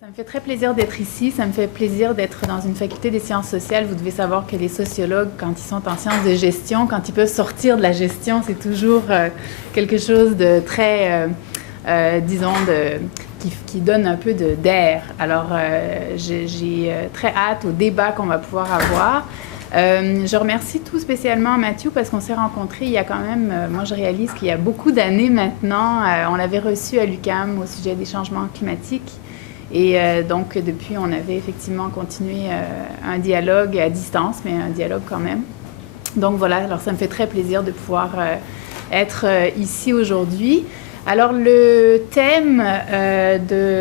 Ça me fait très plaisir d'être ici. Ça me fait plaisir d'être dans une faculté des sciences sociales. Vous devez savoir que les sociologues, quand ils sont en sciences de gestion, quand ils peuvent sortir de la gestion, c'est toujours quelque chose de très, disons, qui donne un peu d'air. Alors, j'ai très hâte au débat qu'on va pouvoir avoir. Je remercie tout spécialement Mathieu parce qu'on s'est rencontrés il y a quand même, moi je réalise qu'il y a beaucoup d'années maintenant. On l'avait reçu à l'UQAM au sujet des changements climatiques. Et donc, depuis, on avait effectivement continué un dialogue à distance, mais un dialogue quand même. Donc voilà, alors ça me fait très plaisir de pouvoir être ici aujourd'hui. Alors, le thème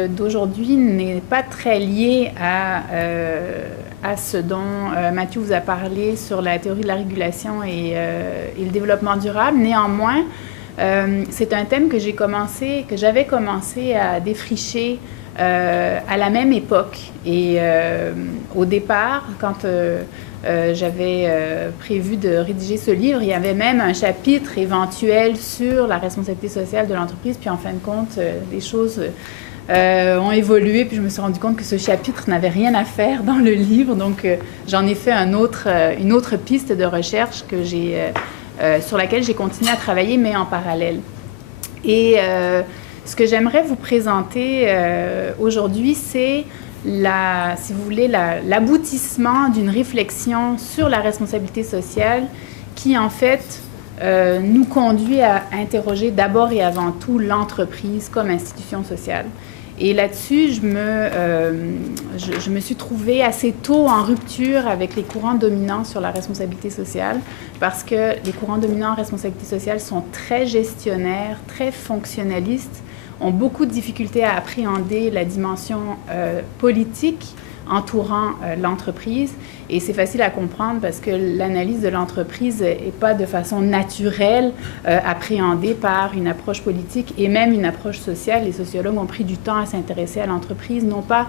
d'aujourd'hui n'est pas très lié à ce dont Mathieu vous a parlé sur la théorie de la régulation et le développement durable. Néanmoins, c'est un thème que j'avais commencé à défricher à la même époque. Et au départ, quand j'avais prévu de rédiger ce livre, il y avait même un chapitre éventuel sur la responsabilité sociale de l'entreprise. Puis en fin de compte, les choses ont évolué. Puis je me suis rendu compte que ce chapitre n'avait rien à faire dans le livre. Donc j'en ai fait une autre piste de recherche sur laquelle j'ai continué à travailler, mais en parallèle. Et ce que j'aimerais vous présenter aujourd'hui, c'est, si vous voulez, l'aboutissement d'une réflexion sur la responsabilité sociale qui, en fait, nous conduit à interroger d'abord et avant tout l'entreprise comme institution sociale. Et là-dessus, je me suis trouvée assez tôt en rupture avec les courants dominants sur la responsabilité sociale parce que les courants dominants en responsabilité sociale sont très gestionnaires, très fonctionnalistes, ont beaucoup de difficultés à appréhender la dimension politique entourant l'entreprise. Et c'est facile à comprendre parce que l'analyse de l'entreprise n'est pas de façon naturelle appréhendée par une approche politique et même une approche sociale. Les sociologues ont pris du temps à s'intéresser à l'entreprise, non pas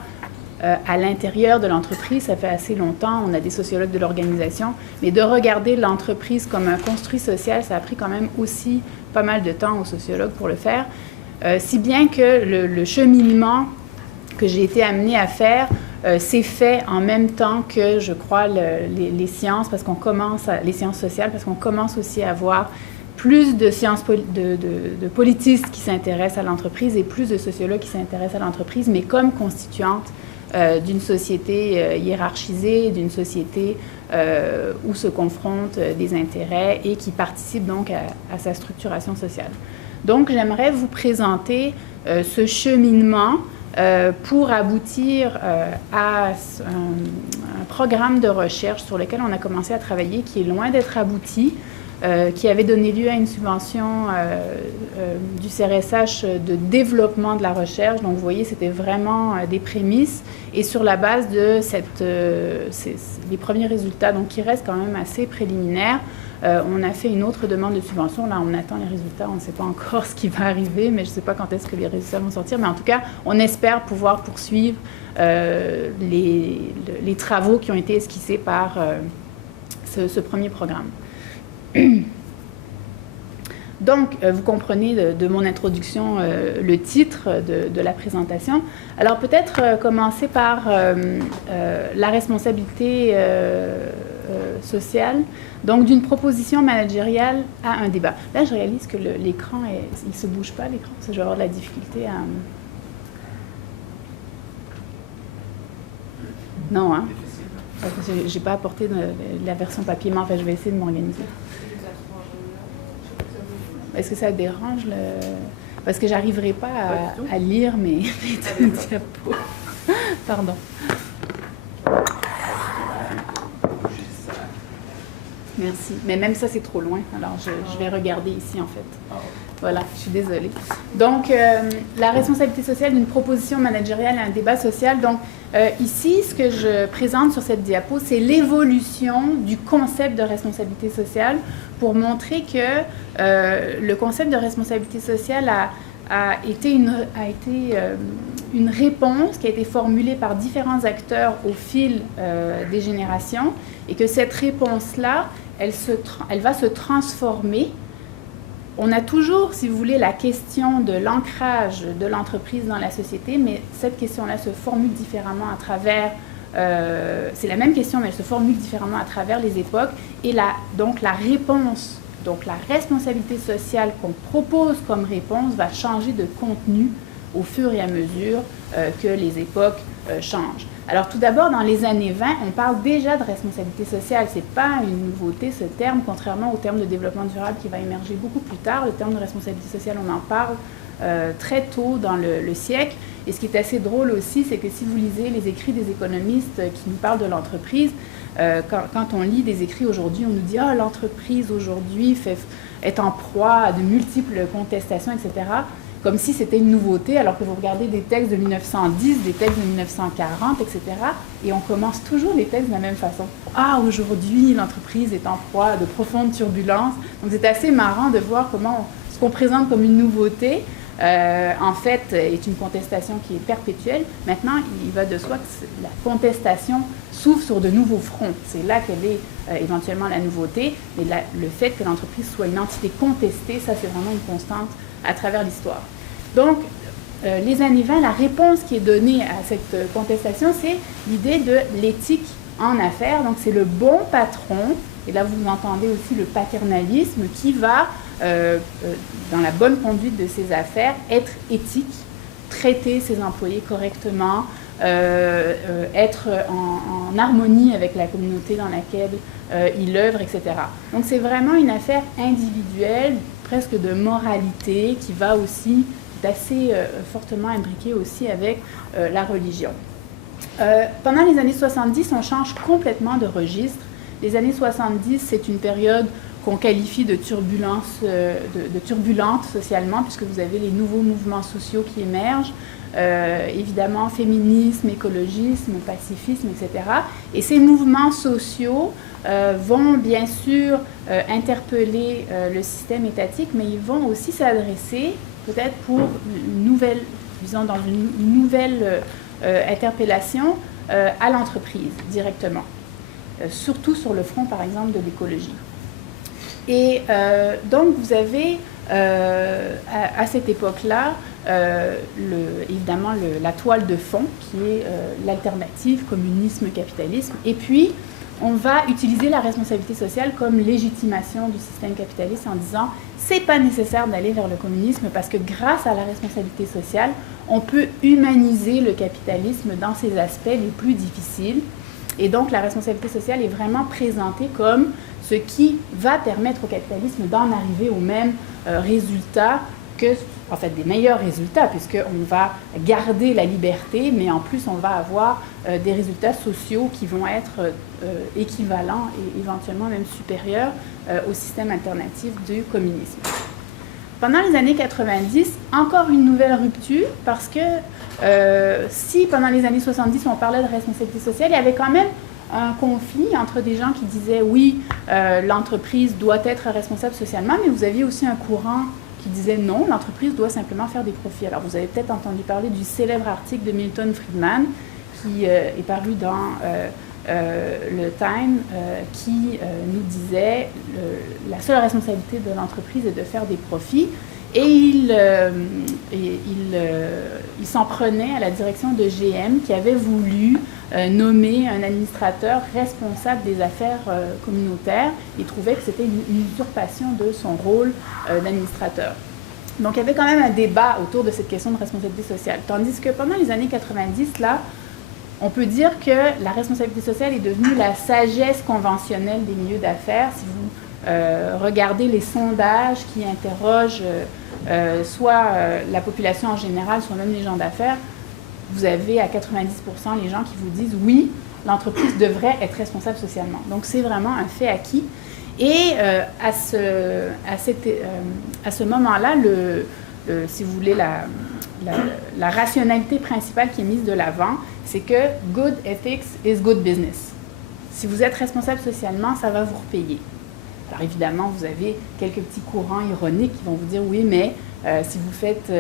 à l'intérieur de l'entreprise, ça fait assez longtemps, on a des sociologues de l'organisation, mais de regarder l'entreprise comme un construit social, ça a pris quand même aussi pas mal de temps aux sociologues pour le faire. Si bien que le cheminement que j'ai été amenée à faire s'est fait en même temps que, je crois, les sciences, parce qu'on commence, les sciences sociales, parce qu'on commence aussi à avoir plus de sciences de politistes qui s'intéressent à l'entreprise et plus de sociologues qui s'intéressent à l'entreprise, mais comme constituante d'une société hiérarchisée, d'une société où se confrontent des intérêts et qui participe donc à sa structuration sociale. Donc, j'aimerais vous présenter ce cheminement pour aboutir à un programme de recherche sur lequel on a commencé à travailler, qui est loin d'être abouti, qui avait donné lieu à une subvention du CRSH de développement de la recherche. Donc, vous voyez, c'était vraiment des prémices. Et sur la base de les premiers résultats, donc qui restent quand même assez préliminaires, on a fait une autre demande de subvention. Là, on attend les résultats. On ne sait pas encore ce qui va arriver, mais je ne sais pas quand est-ce que les résultats vont sortir. Mais en tout cas, on espère pouvoir poursuivre les travaux qui ont été esquissés par ce premier programme. Donc, vous comprenez de mon introduction le titre de la présentation. Alors, peut-être commencer par la responsabilité sociale, donc d'une proposition managériale à un débat. Là, je réalise que l'écran, il ne se bouge pas, l'écran, parce que je vais avoir de la difficulté à... Non, hein? Parce que je n'ai pas apporté la version papier, mais en fait, je vais essayer de m'organiser. Est-ce que ça dérange parce que j'arriverai pas à lire mes diapos. Pardon. Merci. Mais même ça, c'est trop loin. Alors, je vais regarder ici, en fait. Voilà, je suis désolée. Donc, la responsabilité sociale d'une proposition managériale à un débat social. Donc, ici, ce que je présente sur cette diapo, c'est l'évolution du concept de responsabilité sociale pour montrer que le concept de responsabilité sociale a été une réponse qui a été formulée par différents acteurs au fil des générations et que cette réponse-là, elle va se transformer on a toujours, si vous voulez, la question de l'ancrage de l'entreprise dans la société, mais cette question-là se formule différemment à travers, c'est la même question, mais elle se formule différemment à travers les époques, et donc la réponse, donc la responsabilité sociale qu'on propose comme réponse va changer de contenu au fur et à mesure que les époques changent. Alors tout d'abord, dans les années 20, on parle déjà de responsabilité sociale. Ce n'est pas une nouveauté, ce terme, contrairement au terme de développement durable qui va émerger beaucoup plus tard. Le terme de responsabilité sociale, on en parle très tôt dans le siècle. Et ce qui est assez drôle aussi, c'est que si vous lisez les écrits des économistes qui nous parlent de l'entreprise, quand on lit des écrits aujourd'hui, on nous dit « Ah, l'entreprise aujourd'hui est en proie à de multiples contestations, etc. » comme si c'était une nouveauté, alors que vous regardez des textes de 1910, des textes de 1940, etc. Et on commence toujours les textes de la même façon. Ah, aujourd'hui, l'entreprise est en proie de profondes turbulences. Donc c'est assez marrant de voir comment ce qu'on présente comme une nouveauté, en fait, est une contestation qui est perpétuelle. Maintenant, il va de soi que la contestation s'ouvre sur de nouveaux fronts. C'est là qu'elle est éventuellement la nouveauté. Mais le fait que l'entreprise soit une entité contestée, ça, c'est vraiment une constante à travers l'histoire. Donc, les années 20, la réponse qui est donnée à cette contestation, c'est l'idée de l'éthique en affaires. Donc, c'est le bon patron, et là, vous entendez aussi le paternalisme, qui va, dans la bonne conduite de ses affaires, être éthique, traiter ses employés correctement, être en harmonie avec la communauté dans laquelle il œuvre, etc. Donc, c'est vraiment une affaire individuelle, presque de moralité, qui va aussi être assez fortement imbriquée aussi avec la religion. Pendant les années 70, on change complètement de registre. Les années 70, c'est une période qu'on qualifie de turbulence, de turbulente socialement, puisque vous avez les nouveaux mouvements sociaux qui émergent, évidemment féminisme, écologisme, pacifisme, etc. Et ces mouvements sociaux vont bien sûr interpeller le système étatique, mais ils vont aussi s'adresser, peut-être pour une nouvelle, disons dans une nouvelle interpellation, à l'entreprise directement, surtout sur le front, par exemple, de l'écologie. Et donc, vous avez à cette époque-là, évidemment, la toile de fond, qui est l'alternative communisme-capitalisme. Et puis, on va utiliser la responsabilité sociale comme légitimation du système capitaliste en disant « c'est pas nécessaire d'aller vers le communisme parce que grâce à la responsabilité sociale, on peut humaniser le capitalisme dans ses aspects les plus difficiles. » Et donc, la responsabilité sociale est vraiment présentée comme ce qui va permettre au capitalisme d'en arriver au même résultat en fait, des meilleurs résultats, puisqu'on va garder la liberté, mais en plus, on va avoir des résultats sociaux qui vont être équivalents et éventuellement même supérieurs au système alternatif du communisme. Pendant les années 90, encore une nouvelle rupture, parce que si pendant les années 70, on parlait de responsabilité sociale, il y avait quand même un conflit entre des gens qui disaient oui, l'entreprise doit être responsable socialement, mais vous aviez aussi un courant qui disait non, l'entreprise doit simplement faire des profits. Alors vous avez peut-être entendu parler du célèbre article de Milton Friedman qui est paru dans le Time qui nous disait la seule responsabilité de l'entreprise est de faire des profits. Et il s'en prenait à la direction de GM qui avait voulu nommer un administrateur responsable des affaires communautaires. Il trouvait que c'était une usurpation de son rôle d'administrateur. Donc il y avait quand même un débat autour de cette question de responsabilité sociale. Tandis que pendant les années 90, là, on peut dire que la responsabilité sociale est devenue la sagesse conventionnelle des milieux d'affaires. Si vous regardez les sondages qui interrogent soit la population en général, soit même les gens d'affaires, vous avez à 90% les gens qui vous disent oui, l'entreprise devrait être responsable socialement. Donc c'est vraiment un fait acquis. Et à ce moment-là, si vous voulez, la rationalité principale qui est mise de l'avant, c'est que good ethics is good business. Si vous êtes responsable socialement, ça va vous repayer. Alors évidemment, vous avez quelques petits courants ironiques qui vont vous dire oui, mais si vous faites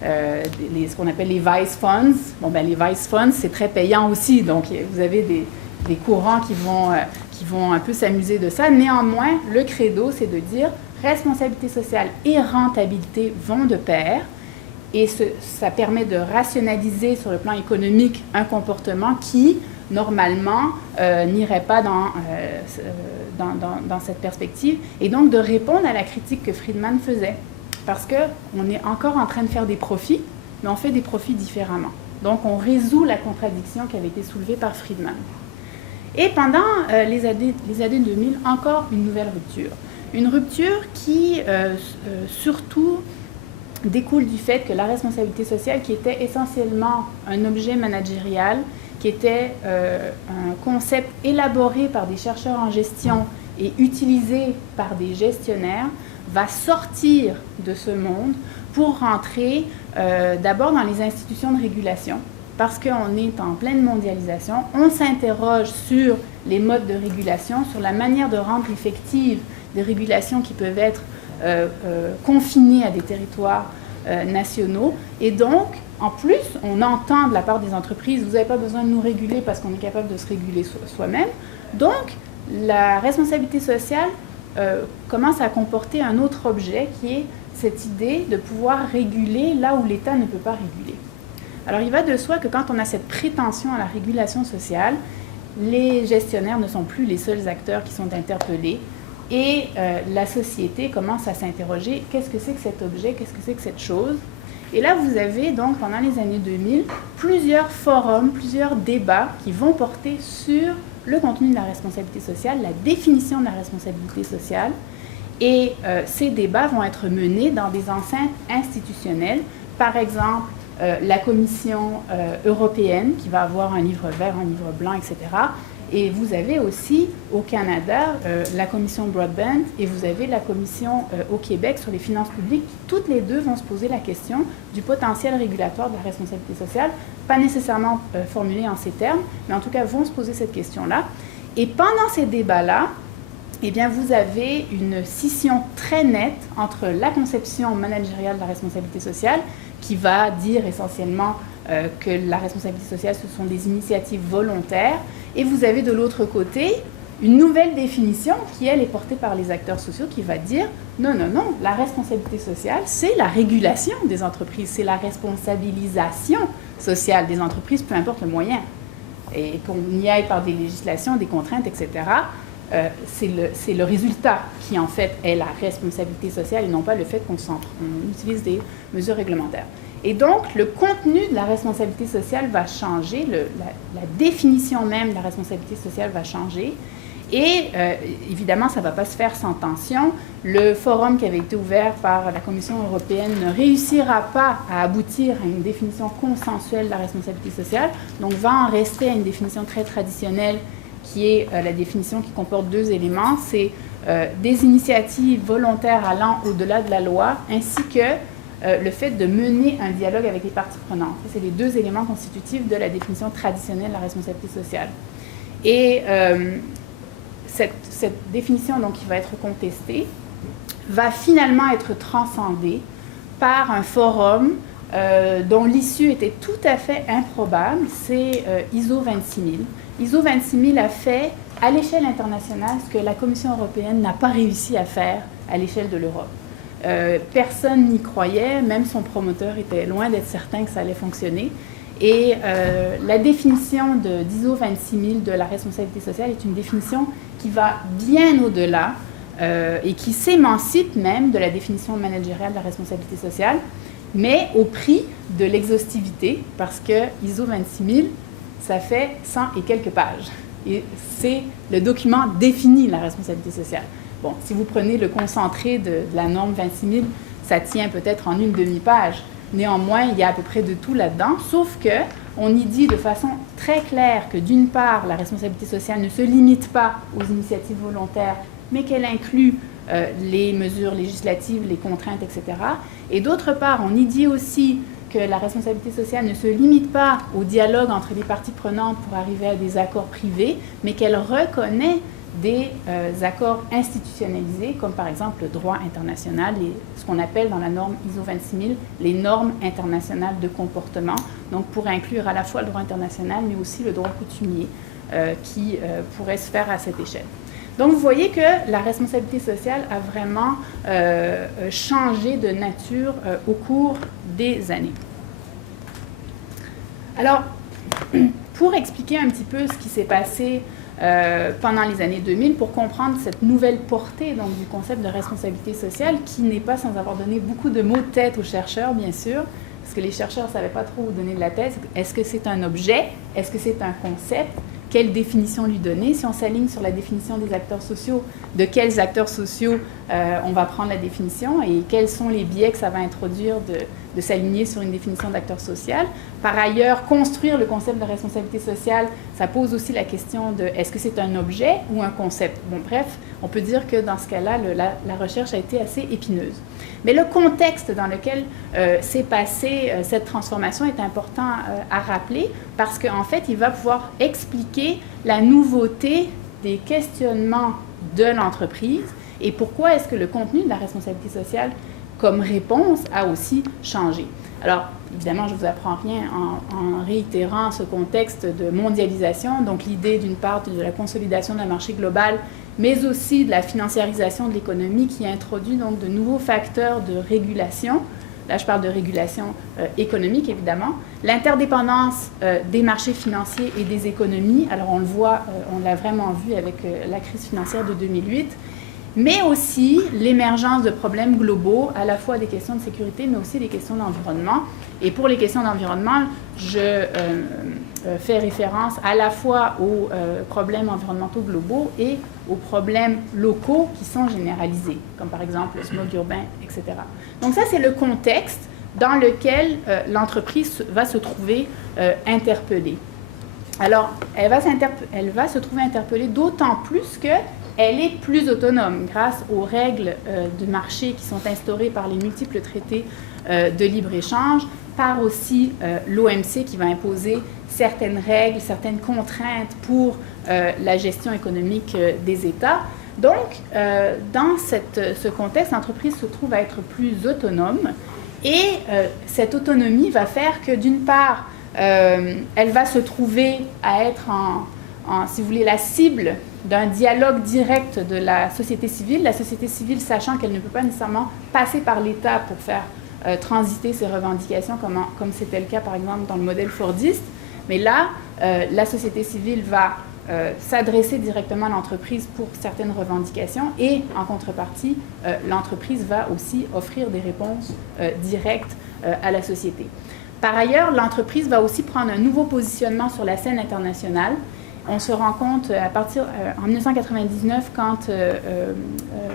ce qu'on appelle les vice funds, bon ben les vice funds, c'est très payant aussi. Donc vous avez des courants qui vont un peu s'amuser de ça. Néanmoins, le credo, c'est de dire responsabilité sociale et rentabilité vont de pair. Et ça permet de rationaliser sur le plan économique un comportement qui, normalement, n'irait pas dans cette perspective. Et donc de répondre à la critique que Friedman faisait. Parce qu'on est encore en train de faire des profits, mais on fait des profits différemment. Donc on résout la contradiction qui avait été soulevée par Friedman. Et pendant les années 2000, encore une nouvelle rupture. Une rupture qui, surtout, découle du fait que la responsabilité sociale, qui était essentiellement un objet managérial, qui était un concept élaboré par des chercheurs en gestion et utilisé par des gestionnaires, va sortir de ce monde pour rentrer d'abord dans les institutions de régulation, parce qu'on est en pleine mondialisation. On s'interroge sur les modes de régulation, sur la manière de rendre effectives des régulations qui peuvent être confinés à des territoires nationaux. Et donc, en plus, on entend de la part des entreprises, vous n'avez pas besoin de nous réguler parce qu'on est capable de se réguler soi-même. Donc, la responsabilité sociale commence à comporter un autre objet qui est cette idée de pouvoir réguler là où l'État ne peut pas réguler. Alors, il va de soi que quand on a cette prétention à la régulation sociale, les gestionnaires ne sont plus les seuls acteurs qui sont interpellés. Et la société commence à s'interroger, qu'est-ce que c'est que cet objet, qu'est-ce que c'est que cette chose? Et là, vous avez donc, pendant les années 2000, plusieurs forums, plusieurs débats qui vont porter sur le contenu de la responsabilité sociale, la définition de la responsabilité sociale. Et ces débats vont être menés dans des enceintes institutionnelles. Par exemple, la Commission européenne, qui va avoir un livre vert, un livre blanc, etc., et vous avez aussi au Canada la commission Broadband et vous avez la commission au Québec sur les finances publiques. Toutes les deux vont se poser la question du potentiel régulatoire de la responsabilité sociale, pas nécessairement formulée en ces termes, mais en tout cas vont se poser cette question-là. Et pendant ces débats-là, eh bien, vous avez une scission très nette entre la conception managériale de la responsabilité sociale, qui va dire essentiellement que la responsabilité sociale, ce sont des initiatives volontaires, et vous avez de l'autre côté une nouvelle définition qui, elle, est portée par les acteurs sociaux, qui va dire non, non, non, la responsabilité sociale, c'est la régulation des entreprises, c'est la responsabilisation sociale des entreprises, peu importe le moyen. Et qu'on y aille par des législations, des contraintes, etc., c'est le résultat qui, en fait, est la responsabilité sociale et non pas le fait qu'on utilise des mesures réglementaires. Et donc, le contenu de la responsabilité sociale va changer, la définition même de la responsabilité sociale va changer. Et évidemment, ça ne va pas se faire sans tension. Le forum qui avait été ouvert par la Commission européenne ne réussira pas à aboutir à une définition consensuelle de la responsabilité sociale, donc va en rester à une définition très traditionnelle qui est la définition qui comporte deux éléments, c'est des initiatives volontaires allant au-delà de la loi, ainsi que le fait de mener un dialogue avec les parties prenantes. C'est les deux éléments constitutifs de la définition traditionnelle de la responsabilité sociale. Et cette définition, donc, qui va être contestée, va finalement être transcendée par un forum dont l'issue était tout à fait improbable, c'est ISO 26000. ISO 26000 a fait, à l'échelle internationale, ce que la Commission européenne n'a pas réussi à faire à l'échelle de l'Europe. Personne n'y croyait, même son promoteur était loin d'être certain que ça allait fonctionner. Et la définition d'ISO 26000 de la responsabilité sociale est une définition qui va bien au-delà et qui s'émancipe même de la définition managériale de la responsabilité sociale, mais au prix de l'exhaustivité, parce que ISO 26000, ça fait 100 et quelques pages. Et c'est le document défini la responsabilité sociale. Bon, si vous prenez le concentré de la norme 26000, ça tient peut-être en une demi-page. Néanmoins, il y a à peu près de tout là-dedans, sauf qu'on y dit de façon très claire que d'une part, la responsabilité sociale ne se limite pas aux initiatives volontaires, mais qu'elle inclut les mesures législatives, les contraintes, etc. Et d'autre part, on y dit aussi que la responsabilité sociale ne se limite pas au dialogue entre les parties prenantes pour arriver à des accords privés, mais qu'elle reconnaît des accords institutionnalisés, comme par exemple le droit international, et ce qu'on appelle dans la norme ISO 26000 les normes internationales de comportement, donc pour inclure à la fois le droit international, mais aussi le droit coutumier qui pourrait se faire à cette échelle. Donc, vous voyez que la responsabilité sociale a vraiment changé de nature au cours des années. Alors, pour expliquer un petit peu ce qui s'est passé pendant les années 2000, pour comprendre cette nouvelle portée donc, du concept de responsabilité sociale, qui n'est pas sans avoir donné beaucoup de mots de tête aux chercheurs, bien sûr, parce que les chercheurs ne savaient pas trop où donner de la tête. Est-ce que c'est un objet? Est-ce que c'est un concept? Quelle définition lui donner? Si on s'aligne sur la définition des acteurs sociaux, de quels acteurs sociaux on va prendre la définition et quels sont les biais que ça va introduire de s'aligner sur une définition d'acteur social. Par ailleurs, construire le concept de responsabilité sociale, ça pose aussi la question de est-ce que c'est un objet ou un concept? Bon, bref, on peut dire que dans ce cas-là, la recherche a été assez épineuse. Mais le contexte dans lequel s'est passée cette transformation est important à rappeler parce qu'en fait, il va pouvoir expliquer la nouveauté des questionnements de l'entreprise et pourquoi est-ce que le contenu de la responsabilité sociale comme réponse a aussi changé. Alors, évidemment, je ne vous apprends rien en réitérant ce contexte de mondialisation, donc l'idée d'une part de la consolidation d'un marché global, mais aussi de la financiarisation de l'économie qui introduit donc de nouveaux facteurs de régulation. Là, je parle de régulation économique, évidemment. L'interdépendance des marchés financiers et des économies, alors on le voit, on l'a vraiment vu avec la crise financière de 2008, mais aussi l'émergence de problèmes globaux, à la fois des questions de sécurité, mais aussi des questions d'environnement. Et pour les questions d'environnement, je fais référence à la fois aux problèmes environnementaux globaux et aux problèmes locaux qui sont généralisés, comme par exemple le smog urbain, etc. Donc ça, c'est le contexte dans lequel l'entreprise va se trouver interpellée. Alors, elle va se trouver interpellée d'autant plus que elle est plus autonome grâce aux règles de marché qui sont instaurées par les multiples traités de libre-échange, par aussi l'OMC qui va imposer certaines règles, certaines contraintes pour la gestion économique des États. Donc, dans ce contexte, l'entreprise se trouve à être plus autonome et cette autonomie va faire que, d'une part, elle va se trouver à être si vous voulez, la cible d'un dialogue direct de la société civile sachant qu'elle ne peut pas nécessairement passer par l'État pour faire transiter ses revendications, comme c'était le cas par exemple dans le modèle fordiste. Mais là, la société civile va s'adresser directement à l'entreprise pour certaines revendications et en contrepartie, l'entreprise va aussi offrir des réponses directes à la société. Par ailleurs, l'entreprise va aussi prendre un nouveau positionnement sur la scène internationale. On se rend compte à partir en 1999 quand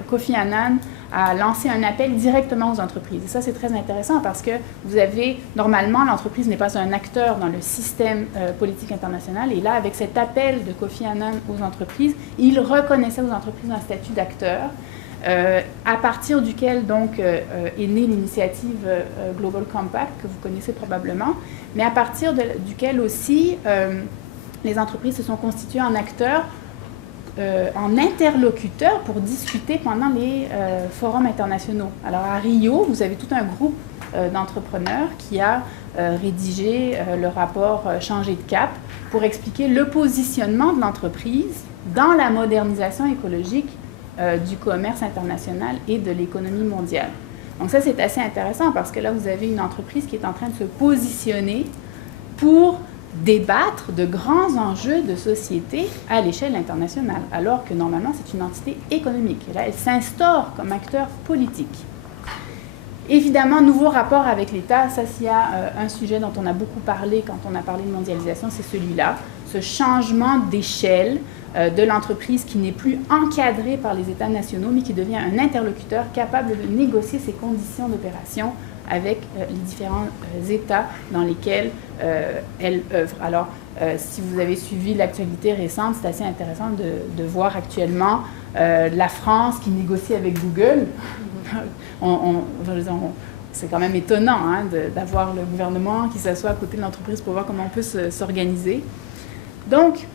Kofi Annan a lancé un appel directement aux entreprises. Et ça, c'est très intéressant parce que vous avez, normalement, l'entreprise n'est pas un acteur dans le système politique international. Et là, avec cet appel de Kofi Annan aux entreprises, il reconnaissait aux entreprises un statut d'acteur. À partir duquel donc est née l'initiative Global Compact, que vous connaissez probablement, mais à partir duquel aussi les entreprises se sont constituées en acteurs, en interlocuteurs pour discuter pendant les forums internationaux. Alors à Rio, vous avez tout un groupe d'entrepreneurs qui a rédigé le rapport Changer de cap pour expliquer le positionnement de l'entreprise dans la modernisation écologique du commerce international et de l'économie mondiale. Donc ça, c'est assez intéressant parce que là, vous avez une entreprise qui est en train de se positionner pour débattre de grands enjeux de société à l'échelle internationale, alors que normalement, c'est une entité économique. Et là, elle s'instaure comme acteur politique. Évidemment, nouveau rapport avec l'État, ça, s'il y a un sujet dont on a beaucoup parlé quand on a parlé de mondialisation, c'est celui-là, ce changement d'échelle de l'entreprise qui n'est plus encadrée par les États nationaux, mais qui devient un interlocuteur capable de négocier ses conditions d'opération avec les différents États dans lesquels elle œuvre. Alors, si vous avez suivi l'actualité récente, c'est assez intéressant de voir actuellement la France qui négocie avec Google. C'est quand même étonnant hein, d'avoir le gouvernement qui s'assoit à côté de l'entreprise pour voir comment on peut s'organiser. Donc,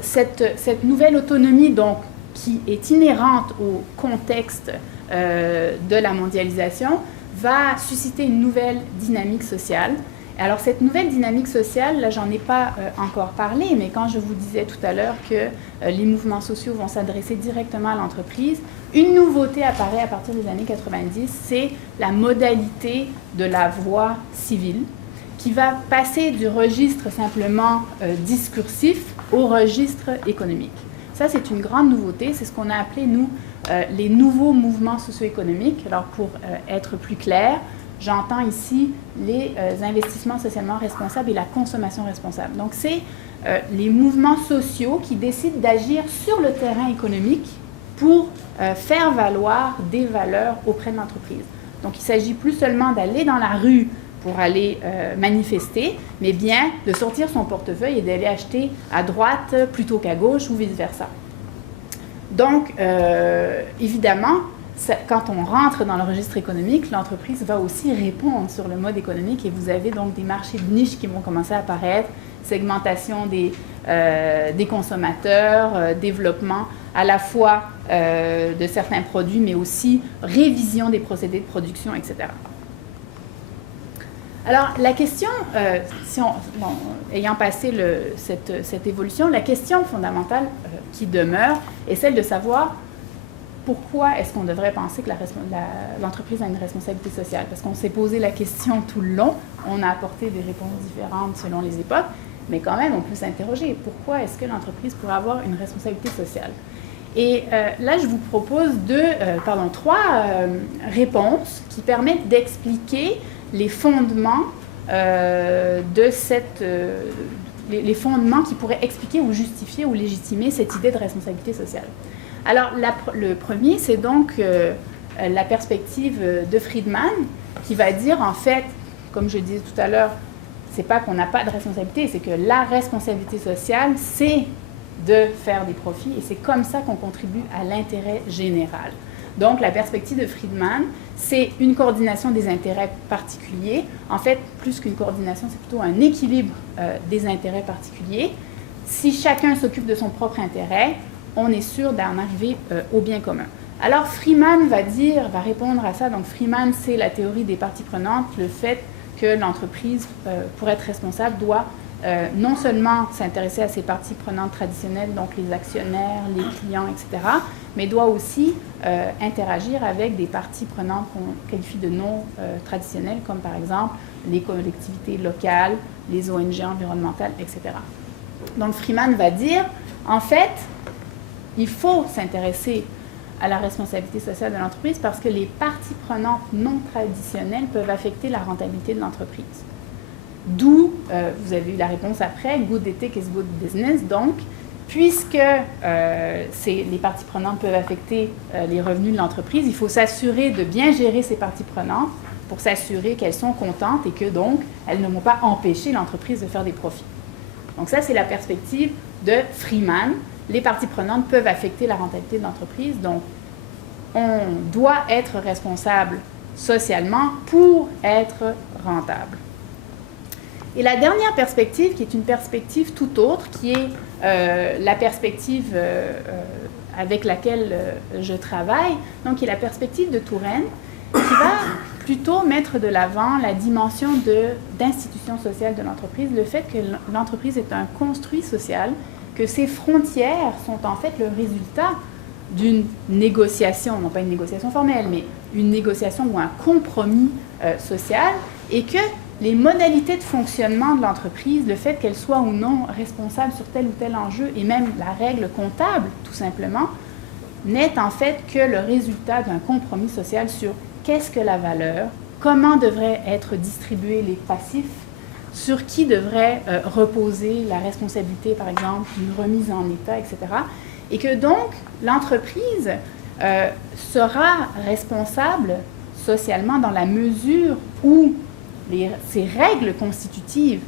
cette nouvelle autonomie donc, qui est inhérente au contexte de la mondialisation va susciter une nouvelle dynamique sociale. Alors, cette nouvelle dynamique sociale, là, j'en ai pas encore parlé, mais quand je vous disais tout à l'heure que les mouvements sociaux vont s'adresser directement à l'entreprise, une nouveauté apparaît à partir des années 90, c'est la modalité de la voie civile, qui va passer du registre simplement discursif au registre économique. Ça, c'est une grande nouveauté, c'est ce qu'on a appelé, nous, les nouveaux mouvements socio-économiques. Alors, pour être plus clair, j'entends ici les investissements socialement responsables et la consommation responsable. Donc, c'est les mouvements sociaux qui décident d'agir sur le terrain économique pour faire valoir des valeurs auprès de l'entreprise. Donc, il ne s'agit plus seulement d'aller dans la rue pour aller manifester, mais bien de sortir son portefeuille et d'aller acheter à droite plutôt qu'à gauche ou vice-versa. Donc, évidemment, quand on rentre dans le registre économique, l'entreprise va aussi répondre sur le mode économique et vous avez donc des marchés de niche qui vont commencer à apparaître, segmentation des consommateurs, développement à la fois de certains produits, mais aussi révision des procédés de production, etc. Alors, la question, ayant passé cette évolution, la question fondamentale qui demeure est celle de savoir pourquoi est-ce qu'on devrait penser que l'entreprise a une responsabilité sociale? Parce qu'on s'est posé la question tout le long, on a apporté des réponses différentes selon les époques, mais quand même, on peut s'interroger, pourquoi est-ce que l'entreprise pourrait avoir une responsabilité sociale? Et là, je vous propose trois réponses qui permettent d'expliquer les fondements les fondements qui pourraient expliquer ou justifier ou légitimer cette idée de responsabilité sociale. Alors, le premier, c'est donc la perspective de Friedman, qui va dire, en fait, comme je disais tout à l'heure, c'est pas qu'on n'a pas de responsabilité, c'est que la responsabilité sociale, c'est de faire des profits, et c'est comme ça qu'on contribue à l'intérêt général. Donc, la perspective de Friedman, c'est une coordination des intérêts particuliers. En fait, plus qu'une coordination, c'est plutôt un équilibre des intérêts particuliers. Si chacun s'occupe de son propre intérêt, on est sûr d'en arriver au bien commun. Alors, Freeman va répondre à ça. Donc, Freeman, c'est la théorie des parties prenantes, le fait que l'entreprise, pour être responsable, doit non seulement s'intéresser à ses parties prenantes traditionnelles, donc les actionnaires, les clients, etc., mais doit aussi interagir avec des parties prenantes qu'on qualifie de non traditionnelles, comme par exemple les collectivités locales, les ONG environnementales, etc. Donc, Freeman va dire, en fait, il faut s'intéresser à la responsabilité sociale de l'entreprise parce que les parties prenantes non traditionnelles peuvent affecter la rentabilité de l'entreprise. D'où, vous avez eu la réponse après, good ethic is good business. Donc, puisque les parties prenantes peuvent affecter les revenus de l'entreprise, il faut s'assurer de bien gérer ces parties prenantes pour s'assurer qu'elles sont contentes et que donc, elles ne vont pas empêcher l'entreprise de faire des profits. Donc ça, c'est la perspective de Freeman. Les parties prenantes peuvent affecter la rentabilité de l'entreprise. Donc, on doit être responsable socialement pour être rentable. Et la dernière perspective, qui est une perspective tout autre, qui est la perspective avec laquelle je travaille, donc qui est la perspective de Touraine, qui va plutôt mettre de l'avant la dimension d'institution sociale de l'entreprise, le fait que l'entreprise est un construit social, que ses frontières sont en fait le résultat d'une négociation, non pas une négociation formelle, mais une négociation ou un compromis social, et que les modalités de fonctionnement de l'entreprise, le fait qu'elle soit ou non responsable sur tel ou tel enjeu, et même la règle comptable, tout simplement, n'est en fait que le résultat d'un compromis social sur qu'est-ce que la valeur, comment devraient être distribués les passifs, sur qui devrait reposer la responsabilité, par exemple, d'une remise en état, etc. Et que donc, l'entreprise sera responsable socialement dans la mesure où ces règles constitutives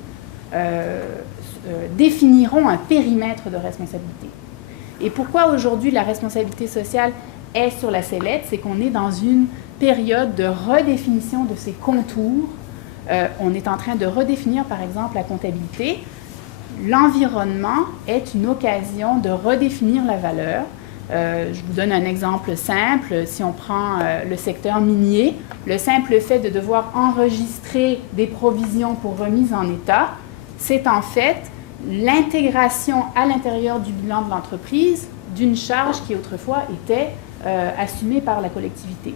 définiront un périmètre de responsabilité. Et pourquoi aujourd'hui la responsabilité sociale est sur la sellette, c'est qu'on est dans une période de redéfinition de ses contours. On est en train de redéfinir, par exemple, la comptabilité. L'environnement est une occasion de redéfinir la valeur, Je vous donne un exemple simple. Si on prend le secteur minier, le simple fait de devoir enregistrer des provisions pour remise en état, c'est en fait l'intégration à l'intérieur du bilan de l'entreprise d'une charge qui autrefois était assumée par la collectivité.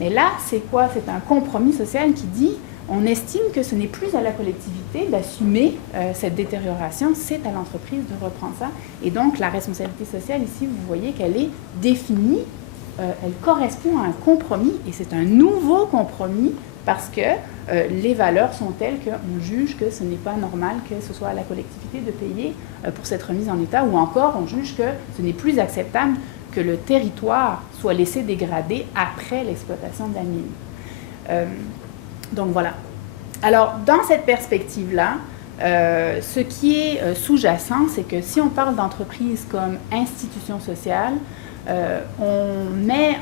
Mais là, c'est quoi? C'est un compromis social qui dit on estime que ce n'est plus à la collectivité d'assumer cette détérioration, c'est à l'entreprise de reprendre ça. Et donc, la responsabilité sociale, ici, vous voyez qu'elle est définie, elle correspond à un compromis, et c'est un nouveau compromis parce que les valeurs sont telles qu'on juge que ce n'est pas normal que ce soit à la collectivité de payer pour cette remise en état, ou encore on juge que ce n'est plus acceptable que le territoire soit laissé dégrader après l'exploitation de la mine. Donc voilà. Alors, dans cette perspective-là, ce qui est sous-jacent, c'est que si on parle d'entreprise comme institution sociale, on met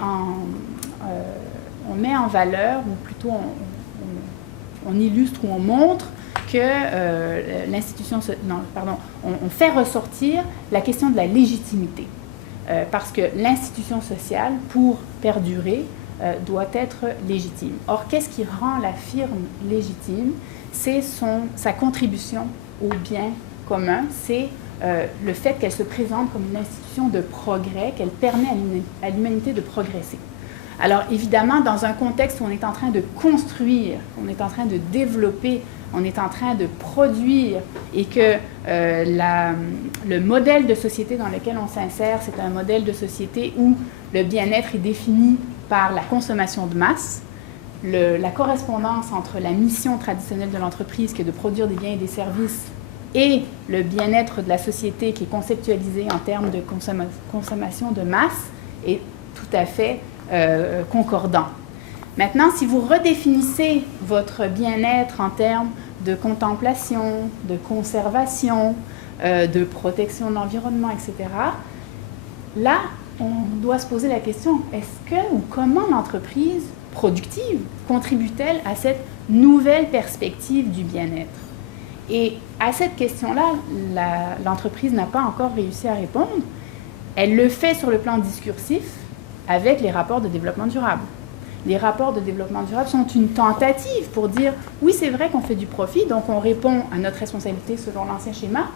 en valeur, ou plutôt on illustre ou on montre que l'institution... Non, pardon, on fait ressortir la question de la légitimité. Parce que l'institution sociale, pour perdurer, doit être légitime. Or, qu'est-ce qui rend la firme légitime? C'est sa contribution au bien commun, c'est le fait qu'elle se présente comme une institution de progrès, qu'elle permet à l'humanité de progresser. Alors, évidemment, dans un contexte où on est en train de construire, on est en train de développer, on est en train de produire, et que le modèle de société dans lequel on s'insère, c'est un modèle de société où le bien-être est défini par la consommation de masse, la correspondance entre la mission traditionnelle de l'entreprise, qui est de produire des biens et des services, et le bien-être de la société, qui est conceptualisé en termes de consommation de masse, est tout à fait concordant. Maintenant, si vous redéfinissez votre bien-être en termes de contemplation, de conservation, de protection de l'environnement, etc., là, on doit se poser la question, est-ce que ou comment l'entreprise productive contribue-t-elle à cette nouvelle perspective du bien-être? Et à cette question-là, l'entreprise n'a pas encore réussi à répondre. Elle le fait sur le plan discursif avec les rapports de développement durable. Les rapports de développement durable sont une tentative pour dire « oui, c'est vrai qu'on fait du profit, donc on répond à notre responsabilité selon l'ancien schéma,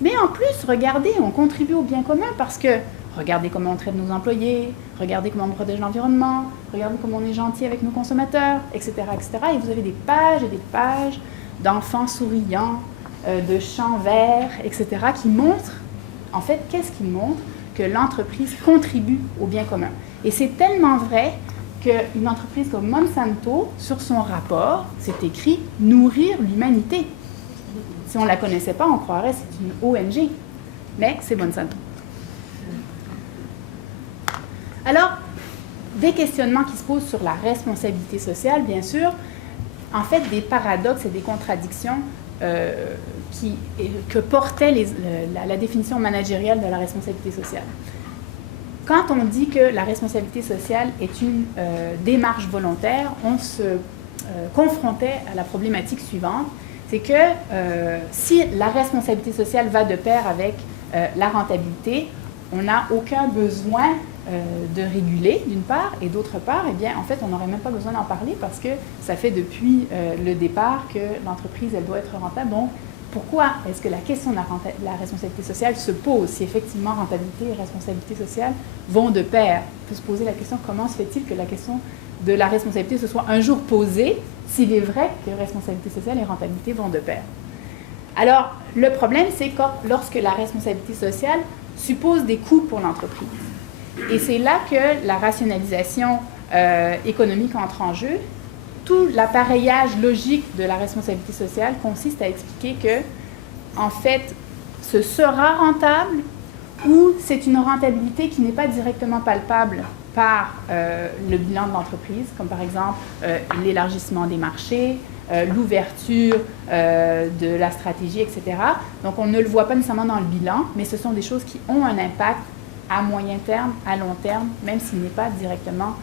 mais en plus, regardez, on contribue au bien commun parce que regardez comment on traite nos employés, regardez comment on protège l'environnement, regardez comment on est gentil avec nos consommateurs, etc., etc. » Et vous avez des pages et des pages d'enfants souriants, de champs verts, etc., qui montrent, en fait, qu'est-ce qu'ils montrent? Que l'entreprise contribue au bien commun. Et c'est tellement vrai qu'une entreprise comme Monsanto, sur son rapport, c'est écrit « nourrir l'humanité ». Si on ne la connaissait pas, on croirait que c'est une ONG, mais c'est Monsanto. Alors, des questionnements qui se posent sur la responsabilité sociale, bien sûr, en fait, des paradoxes et des contradictions que portait la définition managériale de la responsabilité sociale. Quand on dit que la responsabilité sociale est une démarche volontaire, on se confrontait à la problématique suivante, c'est que si la responsabilité sociale va de pair avec la rentabilité, on n'a aucun besoin de réguler, d'une part, et d'autre part, eh bien, en fait, on n'aurait même pas besoin d'en parler parce que ça fait depuis le départ que l'entreprise, elle doit être rentable. Donc, pourquoi est-ce que la question de la responsabilité sociale se pose si effectivement rentabilité et responsabilité sociale vont de pair? On peut se poser la question, comment se fait-il que la question de la responsabilité se soit un jour posée s'il est vrai que responsabilité sociale et rentabilité vont de pair? Alors, le problème, c'est que lorsque la responsabilité sociale suppose des coûts pour l'entreprise. Et c'est là que la rationalisation économique entre en jeu. Tout l'appareillage logique de la responsabilité sociale consiste à expliquer que, en fait, ce sera rentable ou c'est une rentabilité qui n'est pas directement palpable par le bilan de l'entreprise, comme par exemple l'élargissement des marchés, l'ouverture de la stratégie, etc. Donc, on ne le voit pas nécessairement dans le bilan, mais ce sont des choses qui ont un impact à moyen terme, à long terme, même s'il n'est pas directement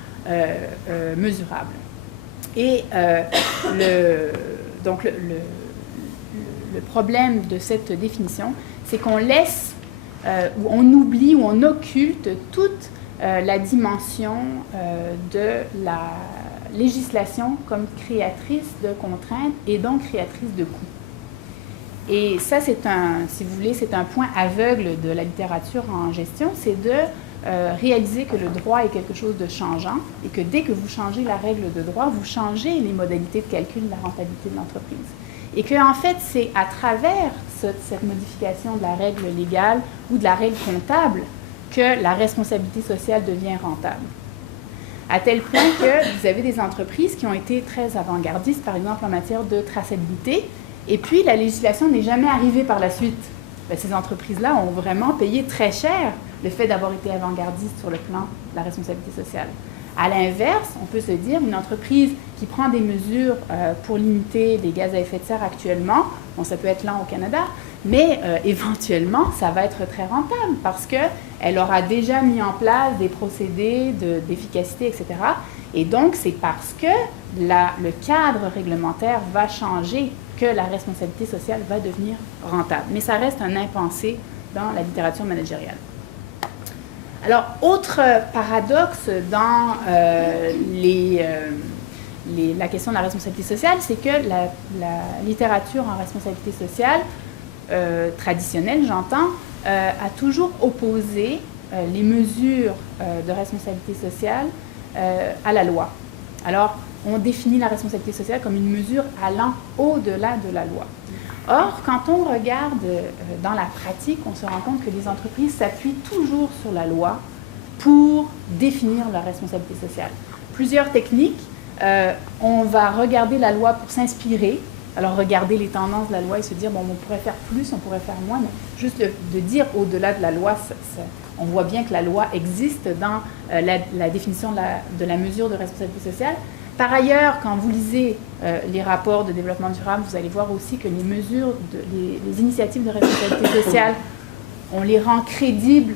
mesurable. Et donc le problème de cette définition, c'est qu'on laisse où on oublie, où on occulte toute la dimension de la législation comme créatrice de contraintes et donc créatrice de coûts. Et ça, c'est si vous voulez, c'est un point aveugle de la littérature en gestion, c'est de réaliser que le droit est quelque chose de changeant et que dès que vous changez la règle de droit, vous changez les modalités de calcul de la rentabilité de l'entreprise. Et qu'en fait, c'est à travers cette modification de la règle légale ou de la règle comptable que la responsabilité sociale devient rentable. À tel point que vous avez des entreprises qui ont été très avant-gardistes, par exemple en matière de traçabilité, et puis la législation n'est jamais arrivée par la suite. Bien, ces entreprises-là ont vraiment payé très cher le fait d'avoir été avant-gardistes sur le plan de la responsabilité sociale. À l'inverse, on peut se dire, une entreprise qui prend des mesures pour limiter les gaz à effet de serre actuellement, bon, ça peut être lent au Canada, mais éventuellement, ça va être très rentable parce qu'elle aura déjà mis en place des procédés d'efficacité, etc. Et donc, c'est parce que le cadre réglementaire va changer que la responsabilité sociale va devenir rentable. Mais ça reste un impensé dans la littérature managériale. Alors, autre paradoxe dans la question de la responsabilité sociale, c'est que la littérature en responsabilité sociale, traditionnelle, j'entends, a toujours opposé les mesures de responsabilité sociale à la loi. Alors, on définit la responsabilité sociale comme une mesure allant au-delà de la loi. Or, quand on regarde dans la pratique, on se rend compte que les entreprises s'appuient toujours sur la loi pour définir leur responsabilité sociale. Plusieurs techniques, on va regarder la loi pour s'inspirer, alors regarder les tendances de la loi et se dire, bon, on pourrait faire plus, on pourrait faire moins, mais juste de dire au-delà de la loi, on voit bien que la loi existe dans la définition de la mesure de responsabilité sociale. Par ailleurs, quand vous lisez les rapports de développement durable, vous allez voir aussi que les mesures, les initiatives de responsabilité sociale, on les rend crédibles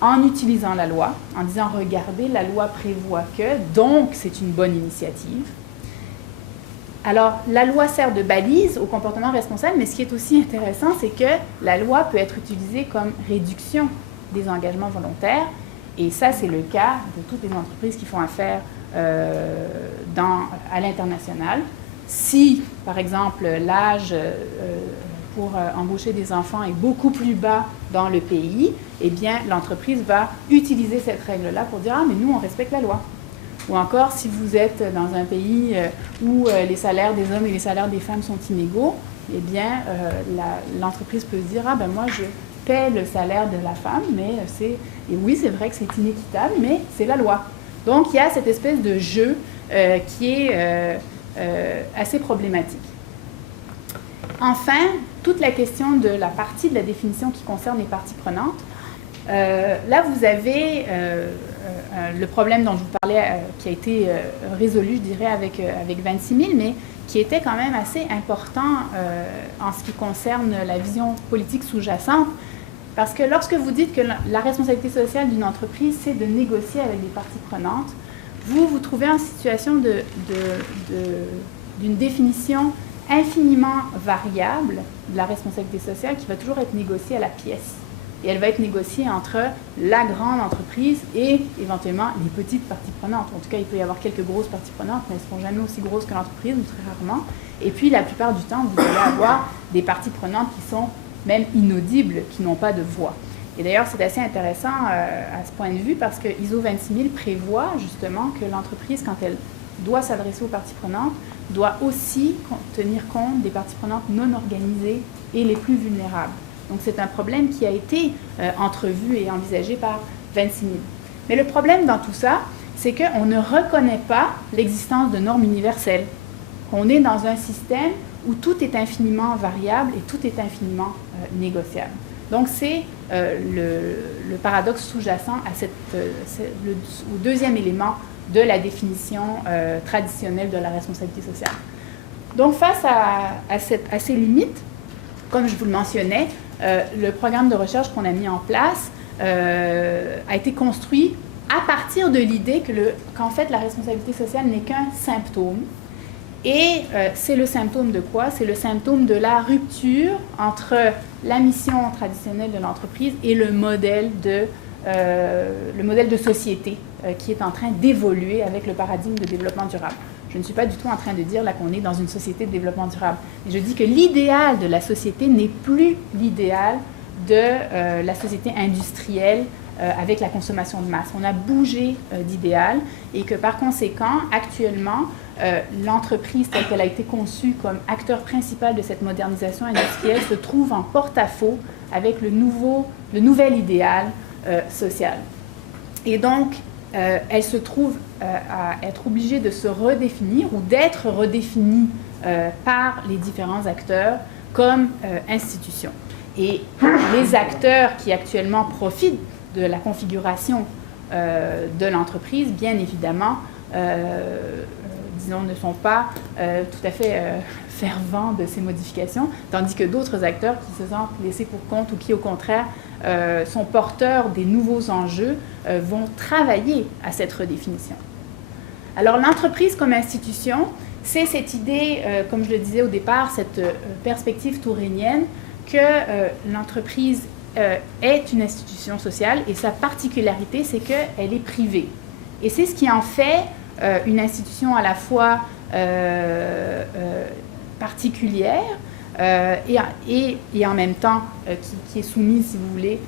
en utilisant la loi, en disant, regardez, la loi prévoit que, donc c'est une bonne initiative. Alors, la loi sert de balise au comportement responsable, mais ce qui est aussi intéressant, c'est que la loi peut être utilisée comme réduction des engagements volontaires, et ça, c'est le cas de toutes les entreprises qui font affaire à l'international. Si, par exemple, l'âge pour embaucher des enfants est beaucoup plus bas dans le pays, eh bien, l'entreprise va utiliser cette règle-là pour dire « Ah, mais nous, on respecte la loi ». Ou encore, si vous êtes dans un pays où les salaires des hommes et les salaires des femmes sont inégaux, eh bien, l'entreprise peut se dire « Ah, ben moi, je paie le salaire de la femme, mais et oui, c'est vrai que c'est inéquitable, mais c'est la loi ». Donc, il y a cette espèce de jeu qui est assez problématique. Enfin, toute la question de la partie de la définition qui concerne les parties prenantes. Là, vous avez le problème dont je vous parlais qui a été résolu, je dirais, avec 26 000, mais qui était quand même assez important en ce qui concerne la vision politique sous-jacente. Parce que lorsque vous dites que la responsabilité sociale d'une entreprise, c'est de négocier avec les parties prenantes, vous vous trouvez en situation d'une définition infiniment variable de la responsabilité sociale qui va toujours être négociée à la pièce. Et elle va être négociée entre la grande entreprise et éventuellement les petites parties prenantes. En tout cas, il peut y avoir quelques grosses parties prenantes, mais elles ne seront jamais aussi grosses que l'entreprise, ou très rarement. Et puis, la plupart du temps, vous allez avoir des parties prenantes qui sont même inaudibles, qui n'ont pas de voix. Et d'ailleurs, c'est assez intéressant à ce point de vue parce que ISO 26000 prévoit justement que l'entreprise, quand elle doit s'adresser aux parties prenantes, doit aussi tenir compte des parties prenantes non organisées et les plus vulnérables. Donc, c'est un problème qui a été entrevu et envisagé par 26000. Mais le problème dans tout ça, c'est qu'on ne reconnaît pas l'existence de normes universelles. On est dans un système où tout est infiniment variable et tout est infiniment négociable. Donc, c'est le paradoxe sous-jacent au deuxième élément de la définition traditionnelle de la responsabilité sociale. Donc, face à ces limites, comme je vous le mentionnais, le programme de recherche qu'on a mis en place a été construit à partir de l'idée qu'en fait, la responsabilité sociale n'est qu'un symptôme Et c'est le symptôme de quoi? C'est le symptôme de la rupture entre la mission traditionnelle de l'entreprise et le modèle de société qui est en train d'évoluer avec le paradigme de développement durable. Je ne suis pas du tout en train de dire là qu'on est dans une société de développement durable. Mais je dis que l'idéal de la société n'est plus l'idéal de la société industrielle avec la consommation de masse. On a bougé d'idéal et que par conséquent, actuellement, l'entreprise telle qu'elle a été conçue comme acteur principal de cette modernisation industrielle se trouve en porte-à-faux avec le nouvel idéal social. Et donc, elle se trouve à être obligée de se redéfinir ou d'être redéfinie par les différents acteurs comme institution. Et les acteurs qui actuellement profitent de la configuration de l'entreprise, bien évidemment, disons, ne sont pas tout à fait fervents de ces modifications, tandis que d'autres acteurs qui se sentent laissés pour compte ou qui, au contraire, sont porteurs des nouveaux enjeux, vont travailler à cette redéfinition. Alors, l'entreprise comme institution, c'est cette idée, comme je le disais au départ, cette perspective tourénienne que l'entreprise est une institution sociale et sa particularité, c'est qu'elle est privée. Et c'est ce qui en fait une institution à la fois particulière et en même temps qui est soumise, si vous voulez,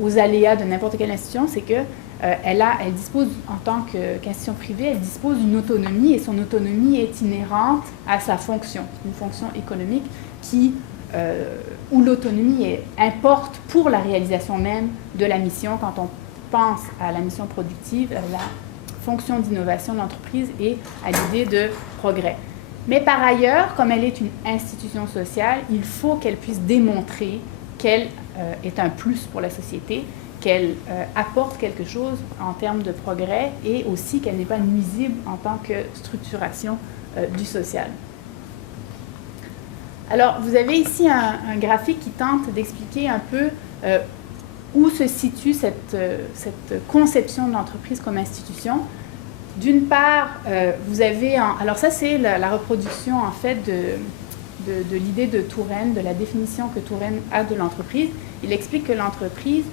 aux aléas de n'importe quelle institution, c'est que elle dispose, en tant qu'institution privée, elle dispose d'une autonomie et son autonomie est inhérente à sa fonction, une fonction économique où l'autonomie importe pour la réalisation même de la mission quand on pense à la mission productive, à la fonction d'innovation de l'entreprise et à l'idée de progrès. Mais par ailleurs, comme elle est une institution sociale, il faut qu'elle puisse démontrer qu'elle est un plus pour la société, qu'elle apporte quelque chose en termes de progrès et aussi qu'elle n'est pas nuisible en tant que structuration du social. Alors, vous avez ici un graphique qui tente d'expliquer un peu où se situe cette conception de l'entreprise comme institution. D'une part, vous avez... alors ça, c'est la reproduction, en fait, de l'idée de Touraine, de la définition que Touraine a de l'entreprise. Il explique que l'entreprise,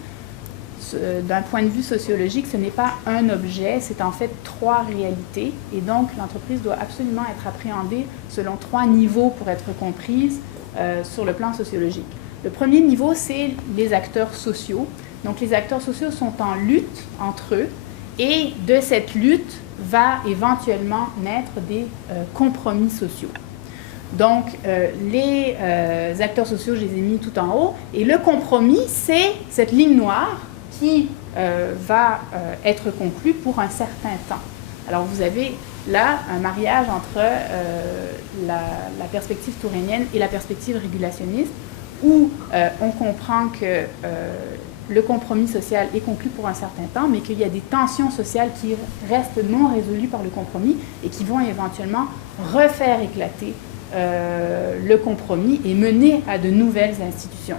d'un point de vue sociologique, ce n'est pas un objet, c'est en fait 3 réalités. Et donc, l'entreprise doit absolument être appréhendée selon 3 niveaux pour être comprise sur le plan sociologique. Le premier niveau, c'est les acteurs sociaux. Donc, les acteurs sociaux sont en lutte entre eux. Et de cette lutte va éventuellement naître des compromis sociaux. Donc, les acteurs sociaux, je les ai mis tout en haut. Et le compromis, c'est cette ligne noire qui va être conclue pour un certain temps. Alors, vous avez là un mariage entre la perspective tourénienne et la perspective régulationniste, où on comprend que le compromis social est conclu pour un certain temps, mais qu'il y a des tensions sociales qui restent non résolues par le compromis et qui vont éventuellement refaire éclater le compromis et mener à de nouvelles institutions.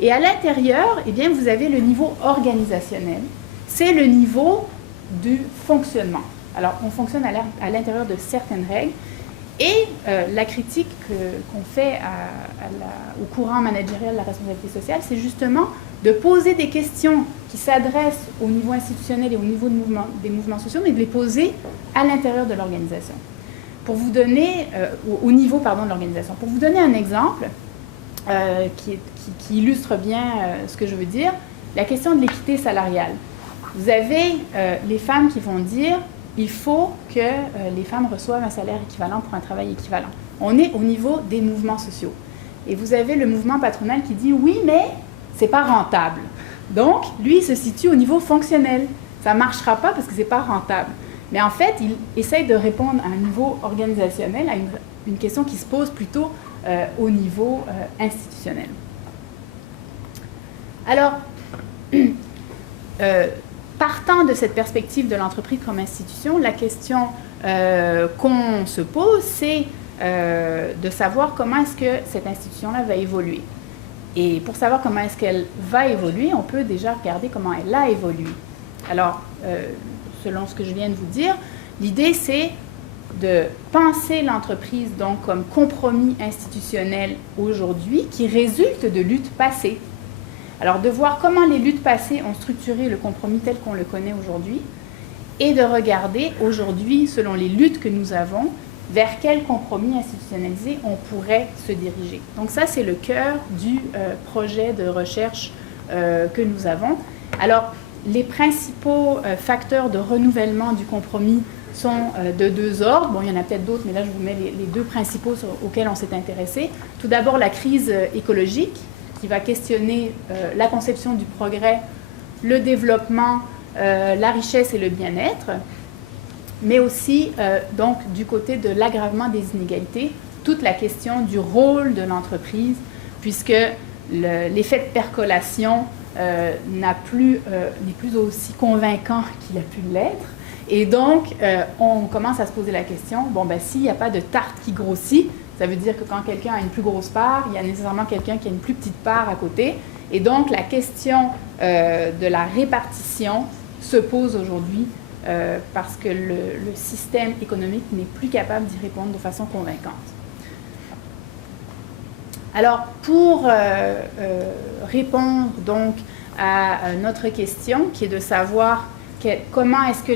Et à l'intérieur, eh bien, vous avez le niveau organisationnel. C'est le niveau du fonctionnement. Alors, on fonctionne à l'intérieur de certaines règles. Et la critique qu'on fait au courant managérial de la responsabilité sociale, c'est justement de poser des questions qui s'adressent au niveau institutionnel et au niveau des mouvements sociaux, mais de les poser à l'intérieur de l'organisation. Pour vous donner, au niveau de l'organisation. Pour vous donner un exemple qui illustre bien ce que je veux dire, la question de l'équité salariale. Vous avez les femmes qui vont dire il faut que les femmes reçoivent un salaire équivalent pour un travail équivalent. On est au niveau des mouvements sociaux. Et vous avez le mouvement patronal qui dit oui, mais c'est pas rentable. Donc, lui, il se situe au niveau fonctionnel. Ça ne marchera pas parce que c'est pas rentable. Mais en fait, il essaye de répondre à un niveau organisationnel, à une question qui se pose plutôt au niveau institutionnel. Alors, partant de cette perspective de l'entreprise comme institution, la question qu'on se pose, c'est de savoir comment est-ce que cette institution-là va évoluer. Et pour savoir comment est-ce qu'elle va évoluer, on peut déjà regarder comment elle a évolué. Alors, selon ce que je viens de vous dire, l'idée c'est de penser l'entreprise donc comme compromis institutionnel aujourd'hui qui résulte de luttes passées. Alors, de voir comment les luttes passées ont structuré le compromis tel qu'on le connaît aujourd'hui et de regarder aujourd'hui, selon les luttes que nous avons, vers quel compromis institutionnalisé on pourrait se diriger. Donc ça, c'est le cœur du projet de recherche que nous avons. Alors, les principaux facteurs de renouvellement du compromis sont de deux ordres. Bon, il y en a peut-être d'autres, mais là, je vous mets les deux principaux auxquels on s'est intéressé. Tout d'abord, la crise écologique, qui va questionner la conception du progrès, le développement, la richesse et le bien-être, mais aussi, donc, du côté de l'aggravement des inégalités, toute la question du rôle de l'entreprise, puisque l'effet de percolation n'est plus aussi convaincant qu'il a pu l'être. Et donc, on commence à se poser la question, bon, ben, s'il n'y a pas de tarte qui grossit, ça veut dire que quand quelqu'un a une plus grosse part, il y a nécessairement quelqu'un qui a une plus petite part à côté. Et donc, la question de la répartition se pose aujourd'hui parce que le système économique n'est plus capable d'y répondre de façon convaincante. Alors, pour répondre donc à notre question, qui est de savoir comment est-ce que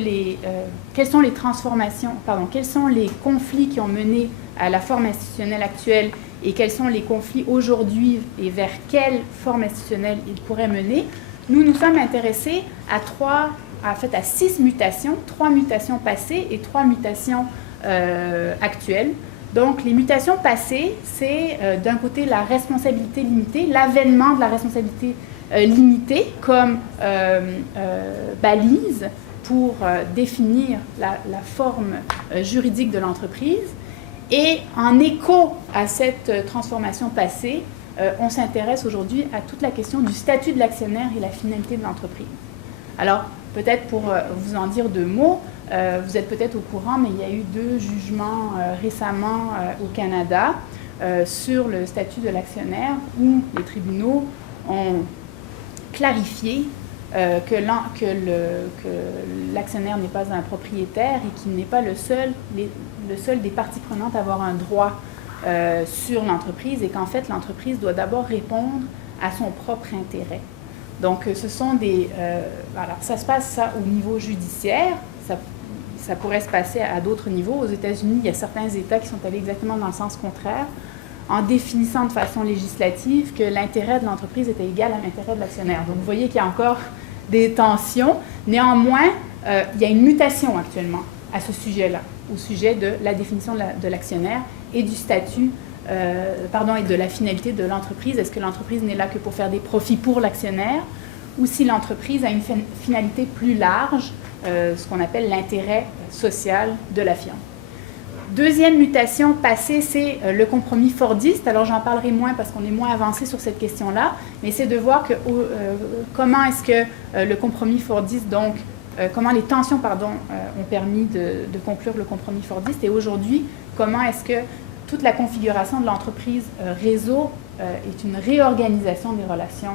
quelles sont les transformations, quels sont les conflits qui ont mené à la forme institutionnelle actuelle et quels sont les conflits aujourd'hui et vers quelle forme institutionnelle ils pourraient mener, nous nous sommes intéressés à 6 mutations, 3 mutations passées et 3 mutations actuelles. Donc, les mutations passées, c'est d'un côté la responsabilité limitée, l'avènement de la responsabilité limitée comme balise pour définir la forme juridique de l'entreprise. Et en écho à cette transformation passée, on s'intéresse aujourd'hui à toute la question du statut de l'actionnaire et la finalité de l'entreprise. Alors, peut-être pour vous en dire 2 mots, vous êtes peut-être au courant, mais il y a eu 2 jugements récemment au Canada sur le statut de l'actionnaire où les tribunaux ont clarifié que l'actionnaire n'est pas un propriétaire et qu'il n'est pas le seul des parties prenantes à avoir un droit sur l'entreprise et qu'en fait, l'entreprise doit d'abord répondre à son propre intérêt. Donc, ce sont alors, ça se passe au niveau judiciaire, ça pourrait se passer à d'autres niveaux. Aux États-Unis, il y a certains États qui sont allés exactement dans le sens contraire, en définissant de façon législative que l'intérêt de l'entreprise était égal à l'intérêt de l'actionnaire. Donc, vous voyez qu'il y a encore des tensions. Néanmoins, il y a une mutation actuellement à ce sujet-là, au sujet de la définition de l'actionnaire et du statut, et de la finalité de l'entreprise. Est-ce que l'entreprise n'est là que pour faire des profits pour l'actionnaire ou si l'entreprise a une finalité plus large, ce qu'on appelle l'intérêt social de la firme. Deuxième mutation passée, c'est le compromis fordiste. Alors, j'en parlerai moins parce qu'on est moins avancé sur cette question-là, mais c'est de voir comment est-ce que le compromis fordiste, donc, comment les tensions, ont permis de conclure le compromis fordiste et aujourd'hui, comment est-ce que toute la configuration de l'entreprise réseau est une réorganisation des relations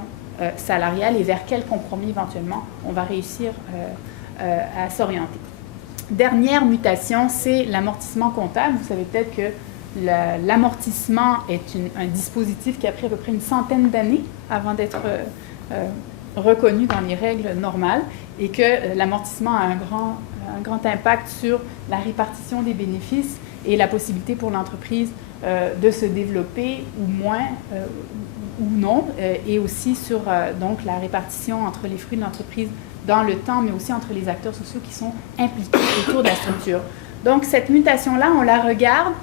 salariales et vers quel compromis, éventuellement, on va réussir à s'orienter. Dernière mutation, c'est l'amortissement comptable. Vous savez peut-être que l'amortissement est un dispositif qui a pris à peu près une centaine d'années avant d'être reconnu dans les règles normales et que l'amortissement a un grand impact sur la répartition des bénéfices et la possibilité pour l'entreprise de se développer ou moins ou non, et aussi sur donc, la répartition entre les fruits de l'entreprise dans le temps, mais aussi entre les acteurs sociaux qui sont impliqués autour de la structure. Donc, cette mutation-là, on la regarde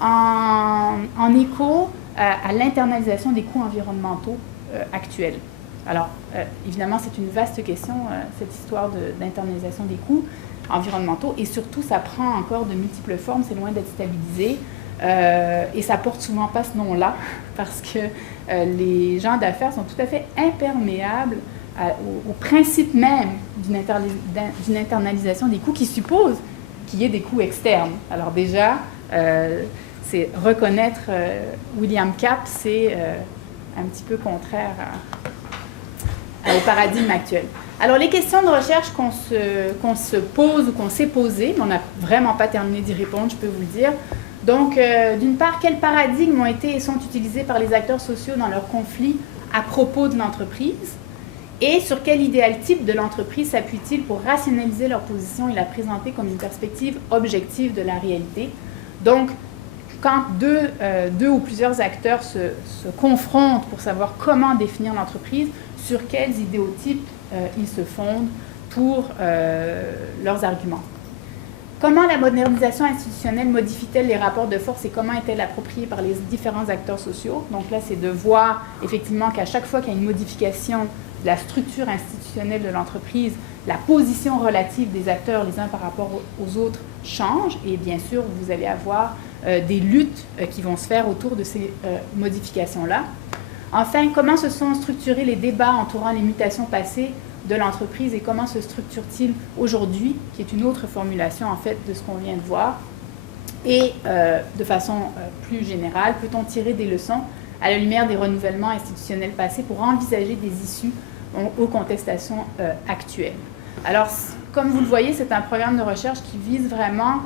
en écho à l'internalisation des coûts environnementaux actuels. Alors, évidemment, c'est une vaste question, cette histoire d'internalisation des coûts environnementaux, et surtout, ça prend encore de multiples formes, c'est loin d'être stabilisé, et ça porte souvent pas ce nom-là, parce que les gens d'affaires sont tout à fait imperméables au principe même d'une internalisation des coûts qui suppose qu'il y ait des coûts externes. Alors déjà, c'est reconnaître William Capp, c'est un petit peu contraire au paradigme actuel. Alors, les questions de recherche qu'on se pose ou qu'on s'est posées, mais on n'a vraiment pas terminé d'y répondre, je peux vous le dire. Donc, d'une part, quels paradigmes ont été et sont utilisés par les acteurs sociaux dans leurs conflits à propos de l'entreprise? Et sur quel idéal type de l'entreprise s'appuie-t-il pour rationaliser leur position et la présenter comme une perspective objective de la réalité? Donc, quand deux ou plusieurs acteurs se confrontent pour savoir comment définir l'entreprise, sur quels idéotypes ils se fondent pour leurs arguments. Comment la modernisation institutionnelle modifie-t-elle les rapports de force et comment est-elle appropriée par les différents acteurs sociaux? Donc là, c'est de voir effectivement qu'à chaque fois qu'il y a une modification de la structure institutionnelle de l'entreprise, la position relative des acteurs les uns par rapport aux autres change. Et bien sûr, vous allez avoir des luttes qui vont se faire autour de ces modifications-là. Enfin, comment se sont structurés les débats entourant les mutations passées de l'entreprise et comment se structure-t-il aujourd'hui, qui est une autre formulation en fait de ce qu'on vient de voir. Et de façon plus générale, peut-on tirer des leçons à la lumière des renouvellements institutionnels passés pour envisager des issues aux contestations actuelles? Alors, comme vous le voyez, c'est un programme de recherche qui vise vraiment,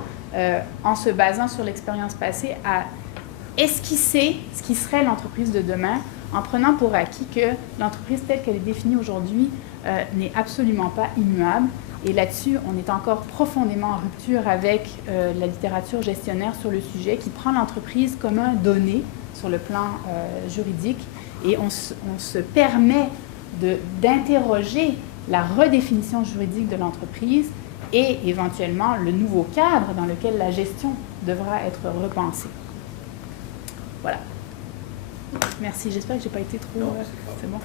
en se basant sur l'expérience passée, à esquisser ce qui serait l'entreprise de demain, en prenant pour acquis que l'entreprise telle qu'elle est définie aujourd'hui n'est absolument pas immuable. Et là-dessus, on est encore profondément en rupture avec la littérature gestionnaire sur le sujet, qui prend l'entreprise comme un donné sur le plan juridique. Et on se permet d'interroger la redéfinition juridique de l'entreprise et éventuellement le nouveau cadre dans lequel la gestion devra être repensée. Voilà. Merci, j'espère que je n'ai pas été trop... Non, c'est bon.